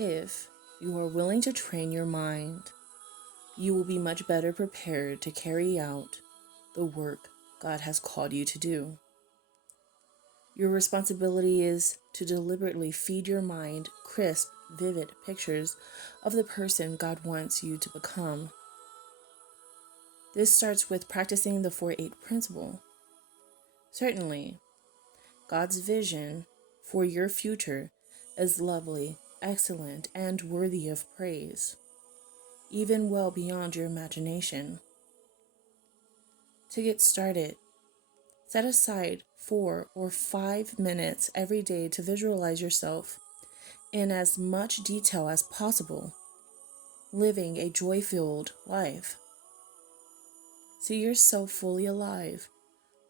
If you are willing to train your mind, you will be much better prepared to carry out the work God has called you to do. Your responsibility is to deliberately feed your mind crisp, vivid pictures of the person God wants you to become. This starts with practicing the 4-8 principle. Certainly, God's vision for your future is lovely, excellent, and worthy of praise, even well beyond your imagination. To get started, set aside 4 or 5 minutes every day to visualize yourself in as much detail as possible, living a joy-filled life. See yourself fully alive,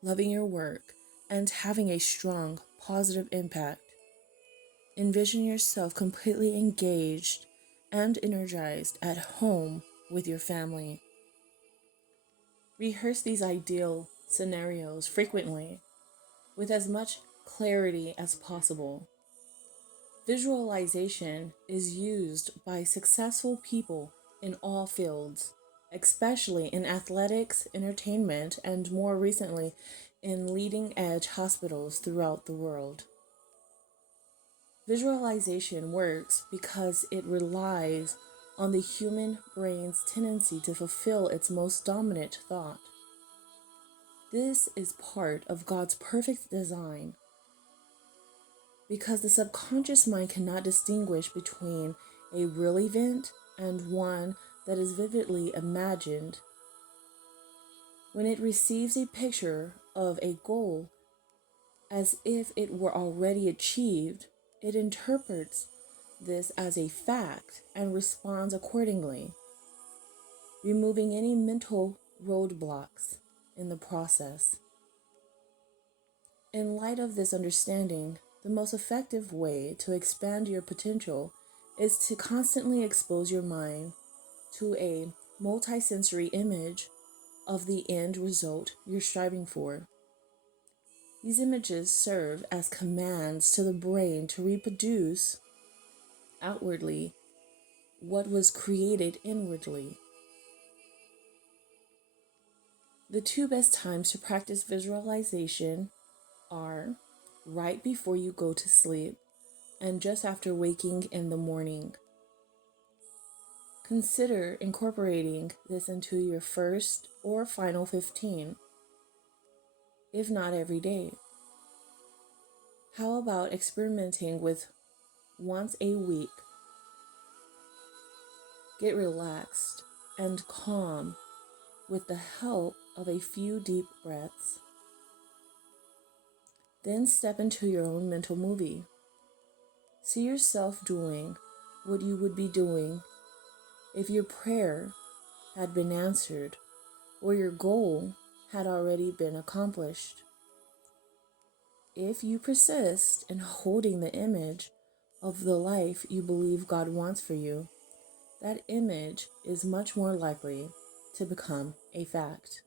loving your work, and having a strong, positive impact. Envision yourself completely engaged and energized at home with your family. Rehearse these ideal scenarios frequently with as much clarity as possible. Visualization is used by successful people in all fields, especially in athletics, entertainment, and more recently in leading-edge hospitals throughout the world. Visualization works because it relies on the human brain's tendency to fulfill its most dominant thought. This is part of God's perfect design, because the subconscious mind cannot distinguish between a real event and one that is vividly imagined. When it receives a picture of a goal as if it were already achieved, it interprets this as a fact and responds accordingly, removing any mental roadblocks in the process. In light of this understanding, the most effective way to expand your potential is to constantly expose your mind to a multisensory image of the end result you're striving for. These images serve as commands to the brain to reproduce outwardly what was created inwardly. The 2 best times to practice visualization are right before you go to sleep and just after waking in the morning. Consider incorporating this into your first or final 15, if not every day. How about experimenting with once a week? Get relaxed and calm with the help of a few deep breaths. Then step into your own mental movie. See yourself doing what you would be doing if your prayer had been answered or your goal had already been accomplished. If you persist in holding the image of the life you believe God wants for you, that image is much more likely to become a fact.